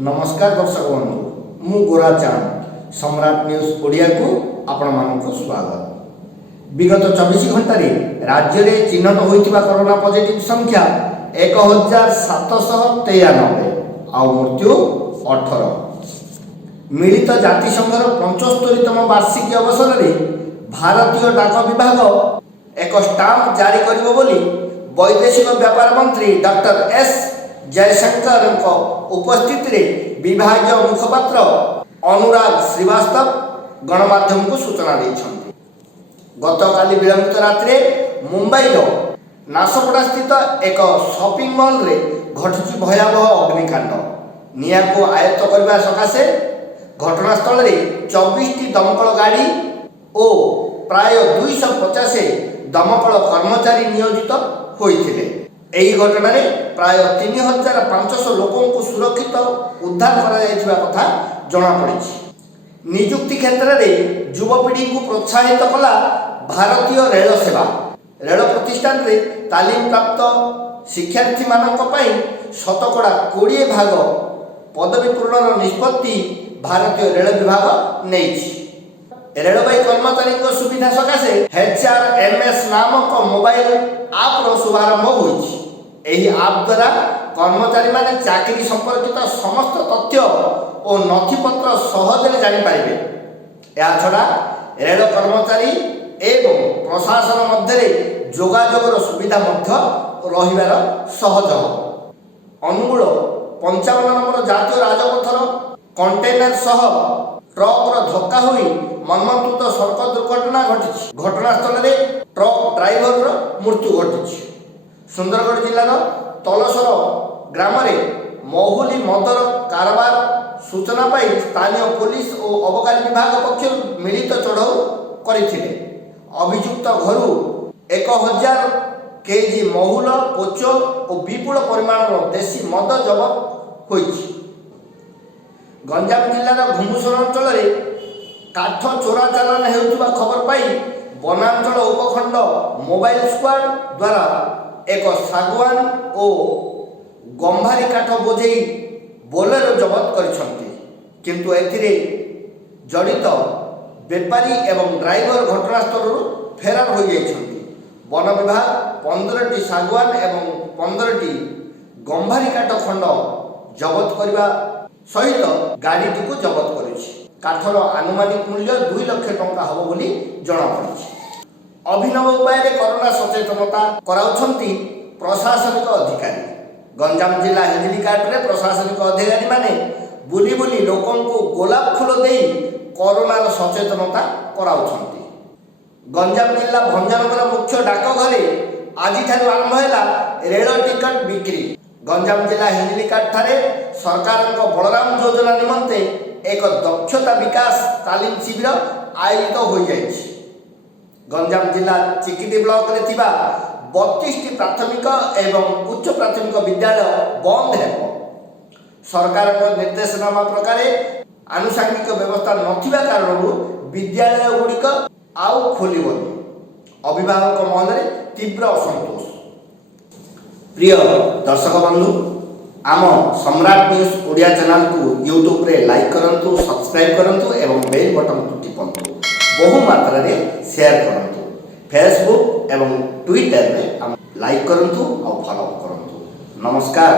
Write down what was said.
नमस्कार दर्शक बंधु मु गोरा चांद सम्राट न्यूज ओडिया को आपण मानक स्वागत। विगत 24 घंटे राज्य में चिन्हित होता कोरोना पॉजिटिव संख्या 1793 आ मृत्यु 18। मिलित जातिसंघर 75तम वार्षिकी अवसर में भारतीय डाक विभाग एक स्टाम्प जारी करिबो बोली वैदेशिक व्यापार मंत्री डॉक्टर एस जयशंकर उपस्थित विभागीय मुखपात्र अनुराग श्रीवास्तव गणमाध्यम को सूचना देछन्ति। गतकाली विलंबित रात्रि मुंबई नासपड़ा स्थित एक शॉपिंग मॉल रे घटुची भयावह अग्निकांड। निया को आयत्त करबा सकाशे घटनास्थल रे 24टी दमकल गाड़ी और प्राय 250 दमकल कर्मचारी नियोजित होइथिले। एही घटना रे प्राय 3500 लोकों को सुरक्षित उद्धार करा जायथिबा कथा जणा पड़िछि। नियुक्ति क्षेत्र रे युवपीढ़ी को प्रोत्साहित कला भारतीय रेल सेवा। रेल प्रतिष्ठान रे तालीम प्राप्त शिक्षार्थी मानक पई शतकड़ा 20 भाग पदवी पूरणर निष्पत्ति भारतीय रेल विभाग नेछि। रेलवे कर्मचारी को सुविधा सकाशे HRMS नामक मोबाइल आप रो शुभारंभ होइछि। एही आप द्वारा कर्मचारी माने चाकरी संपर्कित समस्त तथ्य और नथिपत्र सहजरे जानि पारिबे। या छडा रेल कर्मचारी एवं प्रशासन मध्य जोगाजोगर सुविधा मध्य रहिबार सहज। अनुगुल 55 नंबर जातीय राजपथर कंटेनर सह ट्रक धक्का हुई मर्मन्तुद सड़क दुर्घटना घटी। घटनास्थल में ट्रक ड्राइवर मृत्यु घटी। सुंदरगढ़ जिलार तलसर ग्राम महुली मदर कारबार सूचना पाई स्थानीय पुलिस और अबकारी विभाग पक्षर मिलित चढ़ाऊ करथिले। अभियुक्त घर 1000 केजी महुल पोच और विपुल परिमाण देशी मद जबत होइछि। गंजाम जिलार घुमुसर अंचल काठ चोरा चालान हेउथबा खबर पाई वनांचल उपखंड मोबाइल स्क्वाड द्वारा एक सागवान और गंभारी काठ बोझे बोलेरो जबत करिसंती। किंतु एथिरे जड़ित बेपारी एवं ड्राइवर घटनास्थल फेरार हो जाइछंती। वन विभाग 15टी सागवान एवं 15टी गंभारी काठ खंड जबत करबा सहित गाड़ीटी को जबत करिछि। काठर आनुमानिक मूल्य 2 लाख टंका हबो बोली जणा पड़िछि। अभिनव उपाय कोरोना सचेतनता कराउछंती प्रशासनिक अधिकारी। गंजाम जिला हिंजिलीकाट रे प्रशासनिक अधिकारी माने बुली बुली लोकों को गोलाप फूल दे कोरोना सचेतनता कराउछंती। गंजाम जिला भंजनगर मुख्य डाकघरे आज आरंभ है रेल टिकट बिक्री। गंजाम जिला हिंजिलीकाट ठारे सरकार बलराम योजना निमंते एक दक्षता विकास तालीम शिविर आयोजित हो जाइछि। गंजाम जिला चिकिटी ब्लॉक रे थिबा 32टी प्राथमिक एवं उच्च प्राथमिक विद्यालय बंद है। सरकार निर्देशनामा प्रकार आनुषंगिक व्यवस्था नथिबा कारण विद्यालय गुड़िक आउ खोलिबनी। अभिभावक मन रे तीव्र असंतोष। प्रिय दर्शक बंधु आम सम्राट न्यूज ओडिया चैनल को यूट्यूब रे लाइक करंतु, सब्सक्राइब करंतु एवं बेल बटन को टिपंतु। बहु मात्रा रे शेयर करंतु। फेसबुक एवं ट्विटर रे लाइक करंतु और फॉलो करंतु। नमस्कार।